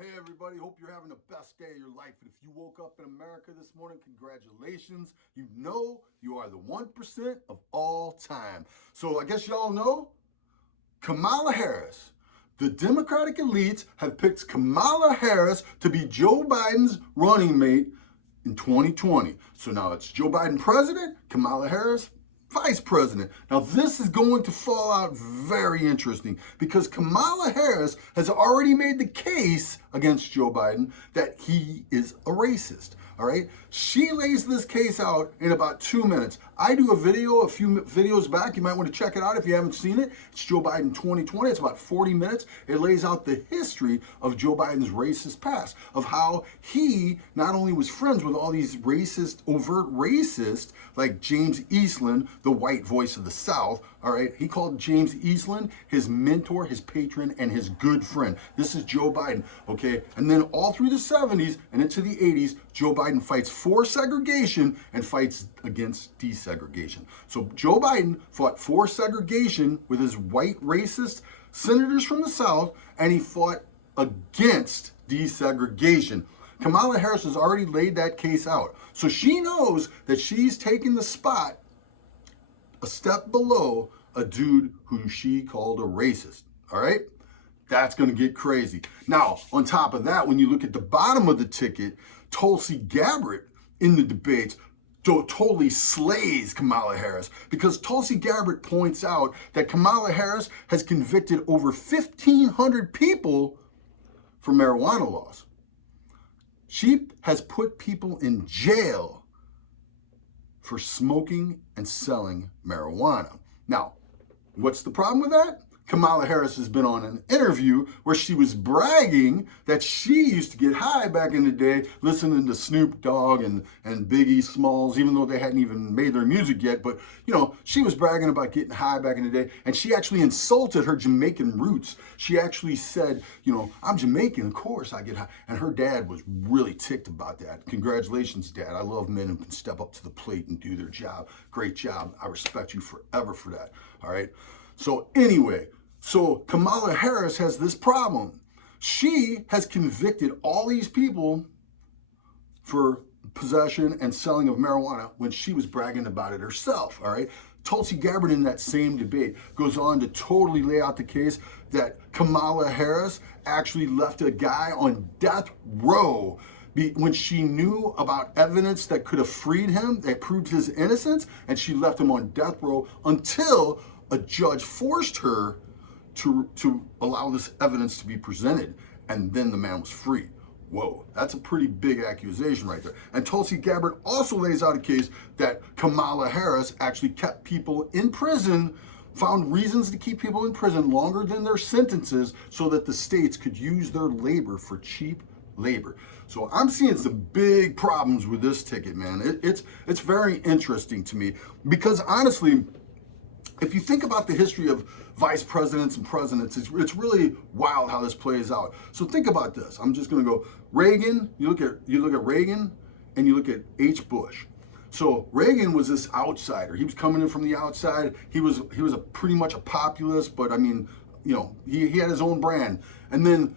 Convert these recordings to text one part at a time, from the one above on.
Hey everybody, hope you're having the best day of your life. And if you woke up in America this morning, congratulations. You know you are the 1% of all time. So I guess y'all know Kamala Harris. The Democratic elites have picked Kamala Harris to be Joe Biden's running mate in 2020. So now it's Joe Biden president, Kamala Harris vice president. Now this is going to fall out very interesting because Kamala Harris has already made the case against Joe Biden that he is a racist. All right, she lays this case out in about 2 minutes. I do a video a few videos back. You might want to check it out if you haven't seen it. It's Joe Biden 2020. It's about 40 minutes. It lays out the history of Joe Biden's racist past, of how he not only was friends with all these racist, overt racists like James Eastland, the white voice of the South. All right, he called James Eastland his mentor, his patron, and his good friend. This is Joe Biden, okay? And then all through the 70s and into the 80s, Joe Biden fights for segregation and fights against desegregation. So Joe Biden fought for segregation with his white racist senators from the South, and he fought against desegregation. Kamala Harris has already laid that case out. So she knows that she's taking the spot a step below a dude who she called a racist, all right? That's gonna get crazy. Now, on top of that, when you look at the bottom of the ticket, Tulsi Gabbard in the debates totally slays Kamala Harris because Tulsi Gabbard points out that Kamala Harris has convicted over 1,500 people for marijuana laws. She has put people in jail for smoking and selling marijuana. Now, what's the problem with that? Kamala Harris has been on an interview where she was bragging that she used to get high back in the day listening to Snoop Dogg and Biggie Smalls, even though they hadn't even made their music yet. But, you know, she was bragging about getting high back in the day, and she actually insulted her Jamaican roots. She actually said, you know, I'm Jamaican, of course I get high. And her dad was really ticked about that. Congratulations, Dad. I love men who can step up to the plate and do their job. Great job. I respect you forever for that. All right. So anyway, so Kamala Harris has this problem. She has convicted all these people for possession and selling of marijuana when she was bragging about it herself, all right? Tulsi Gabbard in that same debate goes on to totally lay out the case that Kamala Harris actually left a guy on death row when she knew about evidence that could have freed him, that proved his innocence, and she left him on death row until a judge forced her to allow this evidence to be presented, and then the man was free. Whoa, that's a pretty big accusation right there. And Tulsi Gabbard also lays out a case that Kamala Harris actually kept people in prison, found reasons to keep people in prison longer than their sentences so that the states could use their labor for cheap labor. So I'm seeing some big problems with this ticket, man. It's very interesting to me because honestly, if you think about the history of vice presidents and presidents, it's really wild how this plays out. So think about this. I'm just going to go Reagan. You look at Reagan, and you look at H. Bush. So Reagan was this outsider. He was coming in from the outside. He was a pretty much a populist, but I mean, you know, he had his own brand. And then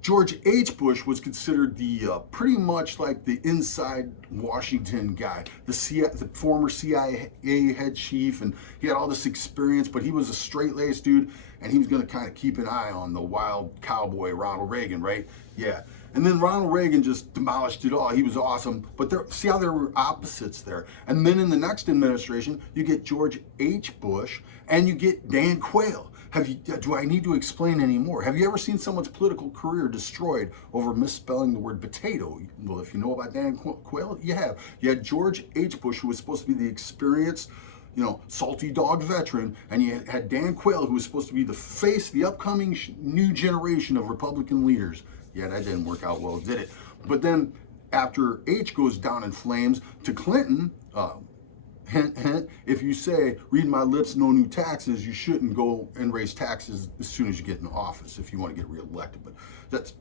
George H. Bush was considered the pretty much like the inside Washington guy, the former CIA head chief, and he had all this experience, but he was a straight-laced dude, and he was going to kind of keep an eye on the wild cowboy Ronald Reagan, right? Yeah. And then Ronald Reagan just demolished it all. He was awesome, but see how there were opposites there. And then in the next administration, you get George H. Bush, and you get Dan Quayle. Do I need to explain any more? Have you ever seen someone's political career destroyed over misspelling the word potato? Well, if you know about Dan Quayle, you have. You had George H. Bush, who was supposed to be the experienced, you know, salty dog veteran, and you had Dan Quayle, who was supposed to be the face, the upcoming new generation of Republican leaders. Yeah, that didn't work out well, did it? But then after H goes down in flames to Clinton, hint, hint, if you say, read my lips, no new taxes, you shouldn't go and raise taxes as soon as you get in office if you want to get reelected. But that's,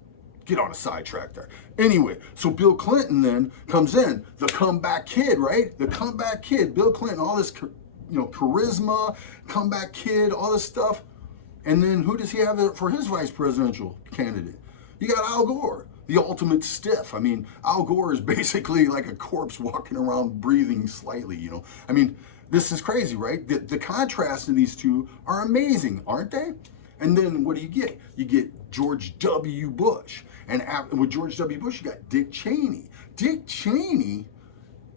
get on a sidetrack there. Anyway, so Bill Clinton then comes in, the comeback kid, right? The comeback kid, Bill Clinton, all this, you know, charisma, comeback kid, all this stuff. And then who does he have for his vice presidential candidate? You got Al Gore, the ultimate stiff. I mean, Al Gore is basically like a corpse walking around breathing slightly, you know. I mean, this is crazy, right? The contrast in these two are amazing, aren't they? And then what do? You get George W. Bush. And with George W. Bush, you got Dick Cheney. Dick Cheney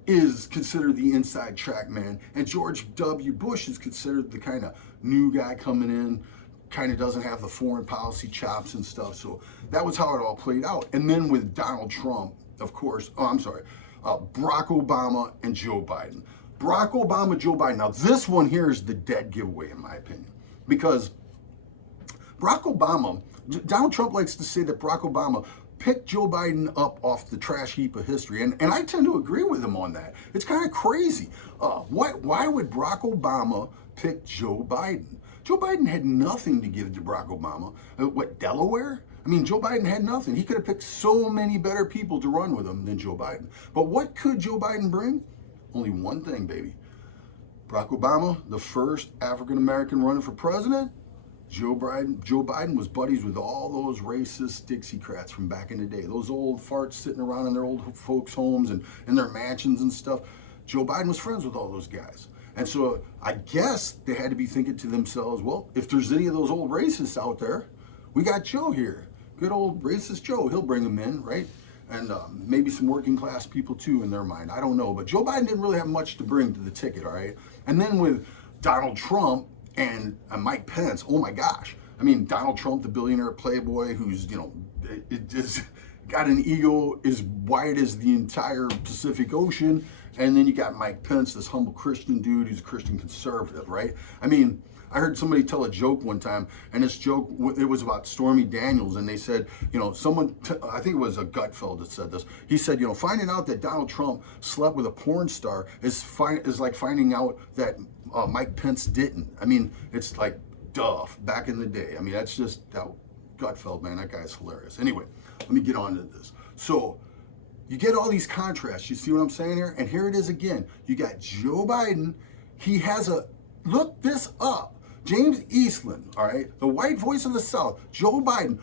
is considered the inside track man, and George W. Bush is considered the kind of new guy coming in, kind of doesn't have the foreign policy chops and stuff. So that was how it all played out. And then with Donald Trump, of course, Barack Obama and Joe Biden. Barack Obama, Joe Biden. Now this one here is the dead giveaway in my opinion, because Barack Obama, Donald Trump likes to say that Barack Obama picked Joe Biden up off the trash heap of history, and I tend to agree with him on that. It's kind of crazy. Why would Barack Obama pick Joe Biden? Joe Biden had nothing to give to Barack Obama. What, Delaware? I mean, Joe Biden had nothing. He could have picked so many better people to run with him than Joe Biden. But what could Joe Biden bring? Only one thing, baby. Barack Obama, the first African-American running for president. Joe Biden was buddies with all those racist Dixiecrats from back in the day. Those old farts sitting around in their old folks' homes and in their mansions and stuff. Joe Biden was friends with all those guys. And so I guess they had to be thinking to themselves, well, if there's any of those old racists out there, we got Joe here. Good old racist Joe. He'll bring them in, right? And maybe some working class people too in their mind. I don't know. But Joe Biden didn't really have much to bring to the ticket, all right? And then with Donald Trump and Mike Pence, oh my gosh. I mean, Donald Trump, the billionaire playboy who's, you know, got an ego as wide as the entire Pacific Ocean. And then you got Mike Pence, this humble Christian dude who's a Christian conservative, right? I mean, I heard somebody tell a joke one time, and this joke, it was about Stormy Daniels, and they said, you know, I think it was a Gutfeld that said this. He said, you know, finding out that Donald Trump slept with a porn star is like finding out that Mike Pence didn't. I mean, it's like, duh, back in the day. I mean, that's just, that Gutfeld, man, that guy's hilarious. Anyway, let me get on to this. So, you get all these contrasts. You see what I'm saying here? And here it is again. You got Joe Biden. He has look this up. James Eastland, all right, the white voice of the South, Joe Biden,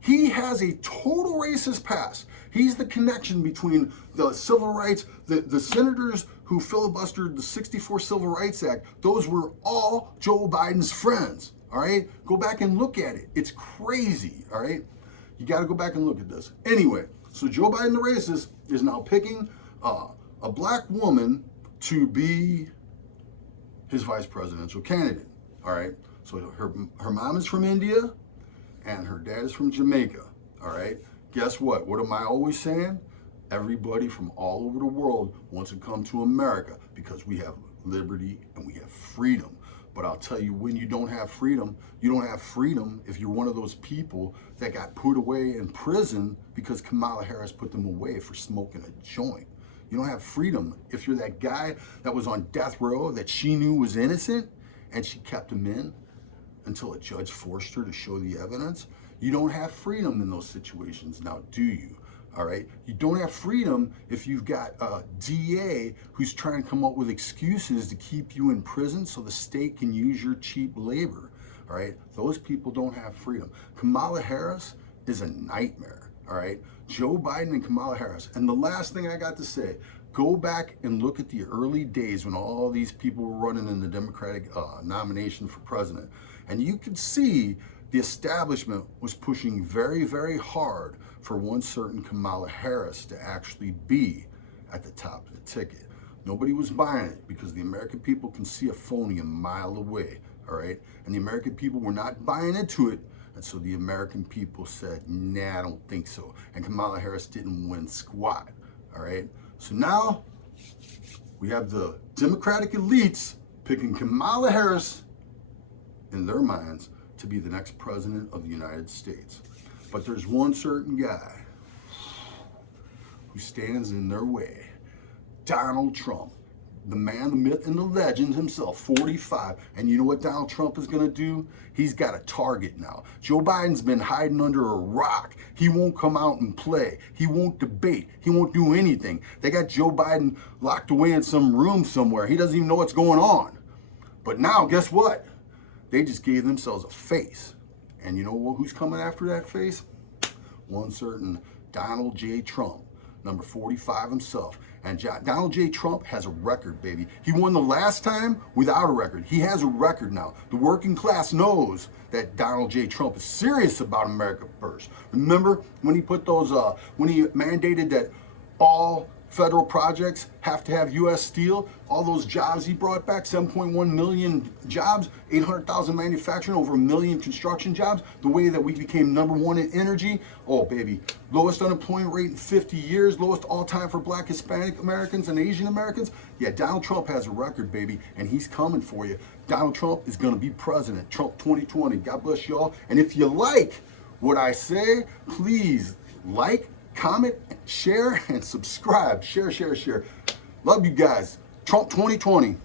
he has a total racist past. He's the connection between the civil rights, the senators who filibustered the 64 Civil Rights Act. Those were all Joe Biden's friends, all right? Go back and look at it. It's crazy, all right? You got to go back and look at this. Anyway, so Joe Biden, the racist, is now picking a black woman to be his vice presidential candidate. All right, so her mom is from India and her dad is from Jamaica. All right, guess what? What am I always saying? Everybody from all over the world wants to come to America because we have liberty and we have freedom. But I'll tell you, when you don't have freedom, you don't have freedom if you're one of those people that got put away in prison because Kamala Harris put them away for smoking a joint. You don't have freedom if you're that guy that was on death row that she knew was innocent and she kept him in until a judge forced her to show the evidence. You don't have freedom in those situations now, do you? All right? You don't have freedom if you've got a DA who's trying to come up with excuses to keep you in prison so the state can use your cheap labor. All right? Those people don't have freedom. Kamala Harris is a nightmare. All right? Joe Biden and Kamala Harris. And the last thing I got to say, go back and look at the early days when all these people were running in the Democratic nomination for president. And you could see the establishment was pushing very, very hard for one certain Kamala Harris to actually be at the top of the ticket. Nobody was buying it because the American people can see a phony a mile away, all right? And the American people were not buying into it. And so the American people said, nah, I don't think so. And Kamala Harris didn't win squat, all right? So now we have the Democratic elites picking Kamala Harris in their minds to be the next president of the United States. But there's one certain guy who stands in their way, Donald Trump, the man, the myth, and the legend himself, 45. And you know what Donald Trump is going to do? He's got a target now. Joe Biden's been hiding under a rock. He won't come out and play. He won't debate. He won't do anything. They got Joe Biden locked away in some room somewhere. He doesn't even know what's going on. But now, guess what? They just gave themselves a face. And you know who's coming after that face? one certain Donald J. Trump, number 45 himself. And Donald J. Trump has a record, baby. He won the last time without a record. He has a record now. The working class knows that Donald J. Trump is serious about America first. Remember when he put those, when he mandated that all federal projects have to have U.S. steel, all those jobs he brought back, 7.1 million jobs, 800,000 manufacturing, over 1 million construction jobs, the way that we became #1 in energy. Oh, baby, lowest unemployment rate in 50 years, lowest all time for Black, Hispanic Americans and Asian Americans. Yeah, Donald Trump has a record, baby, and he's coming for you. Donald Trump is gonna be president, Trump 2020. God bless y'all. And if you like what I say, please like, comment, share, and subscribe. Share. Love you guys. Trump 2020.